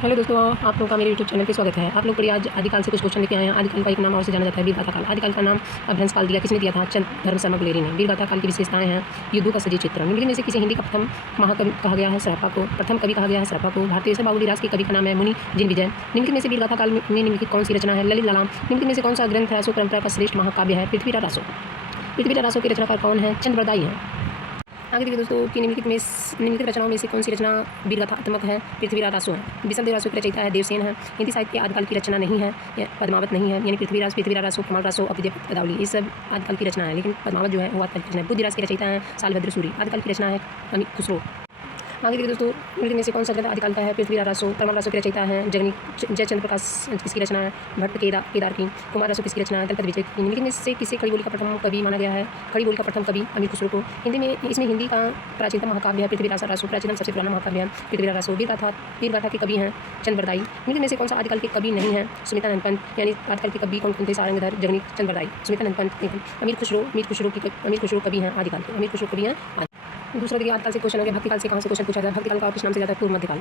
Hello दोस्तों, आप लोगों का मेरे यूट्यूब चैनल पे स्वागत है। आप लोग पर आज आदिकाल से कुछ क्वेश्चन लेके आए हैं। आदिकाल का एक नाम और से जाना जाता है वीरगाथा काल। आदिकाल का नाम अभ्रंश काल दिया किसने दिया था? चंद धर्म शर्मा गुलेरी ने। वीरगाथा काल की विशेषताएं हैं युद्धों का सजीव चित्रण। निम्नलिखित में से किसी हिंदी का प्रथम महाकवि कहा गया है सरप्पा को। प्रथम कवि कहा गया है सरप्पा को। भारतीय से बाहुली राज के कवि का नाम है मुनि जिन विजय। निम्नलिखित में से वीरगाथा काल में निम्नलिखित कौन सी रचना है? ललित लालाम। निम्नलिखित में से कौन सा ग्रंथ रासो परंपरा का श्रेष्ठ महाकाव्य है? पृथ्वीराज रासो। पृथ्वीराज रासो के रचनाकार कौन है? चंद्रबरदाई है। आगे देखिए दोस्तों कि निम्नलिखित रचनाओं में से कौन सी रचना वीरगाथात्मक है? पृथ्वीराज रासो है। विषमदेव रासो की रचयिता है देवसेन है। हिंदी साहित्य के आदिकाल की रचना नहीं है, यह पद्मावत नहीं है। यानी पृथ्वीराज रासो, कमाल रासो, अभिद्य पदावली, ये सब आदिकाल की रचना है। लेकिन पद्मावत जो है वो आदिकाल की रचना है। बुद्धिराज की रचयिता है सालभद्र सूरी। आदिकाल की रचना है अमित खुसरो। आगे देखिए दोस्तों, निम्नलिखित में से कौन सा ग्रंथ आदिकाल का है? पृथ्वीराज रासो। कमाल रासो की रचयिता है जयचंद्र प्रकाश, किसकी रचना है? भट्ट केदार की। कुमार रासो किसकी रचना है? दलपत विजय की। निम्नलिखित में से किसे खड़ी बोली का प्रथम कवि माना गया है? खड़ी बोली का प्रथम कवि अमित खुसरो को। इसमें हिंदी का प्राचीनतम महाकाव्य है पृथ्वीराज रासो। प्राचीनतम सबसे पुराना महाकाव्य है पृथ्वीराज रासो। वीरगाथा के कवि हैं चंद्रबरदाई। निम्नलिखित में से कौन सा आदिकाल के कवि नहीं है? सुमित्रानंद पंत। यानी आदिकाल के कवि कौन थे? सारंगधर, जगनीक, चंद्रबरदाई। सुमित्रानंद पंत। अमीर खुसरो कवि हैं आदिकाल के। अमीर खुसरो कवि हैं। दूसरा देखिए आदिकाल से क्वेश्चन हो गया। भक्तिकाल से कहाँ से क्वेश्चन पूछा जाता है? भक्तिकाल का किस नाम से जाता है? पूर्व मध्यकाल।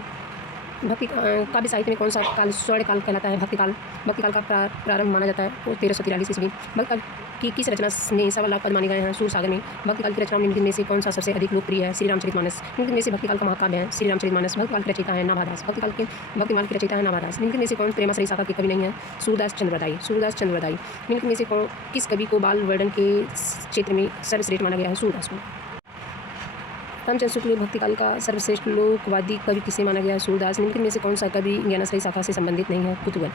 भक्ति काव्य साहित्य में कौन सा काल स्वर्ण काल कहलाता है? भक्तिकाल का प्रारंभ माना जाता है वो 1343 ईस्वी। भक्तिकाल की किस रचना में 1.25 लाख पद माने गए हैं? सूरसागर में। भक्तिकाल की रचनाओं में से कौन सा सबसे अधिक लोकप्रिय है? श्री रामचरितमानस। निम्नलिखित में से भक्तिकाल का महाकाव्य है श्री रामचरितमानस। भक्तिकाल की रचयिता है नाभादास। भक्तिमाल की रचयिता है नाभादास। निम्नलिखित में से कौन प्रेमाश्रयी शाखा के कवि नहीं है? सूरदास चंद्रबरदाई। निम्नलिखित में से किस कवि को बाल वर्णन के क्षेत्र में सर्वश्रेष्ठ माना गया है? सूरदास को। रामचंद्र शुक्ल भक्तिकाल का सर्वश्रेष्ठ लोकवादी कवि किसे माना गया है? सूरदास। निम्नलिखित में से कौन सा कवि ज्ञानाश्रयी शाखा से संबंधित नहीं है? कुतूहल।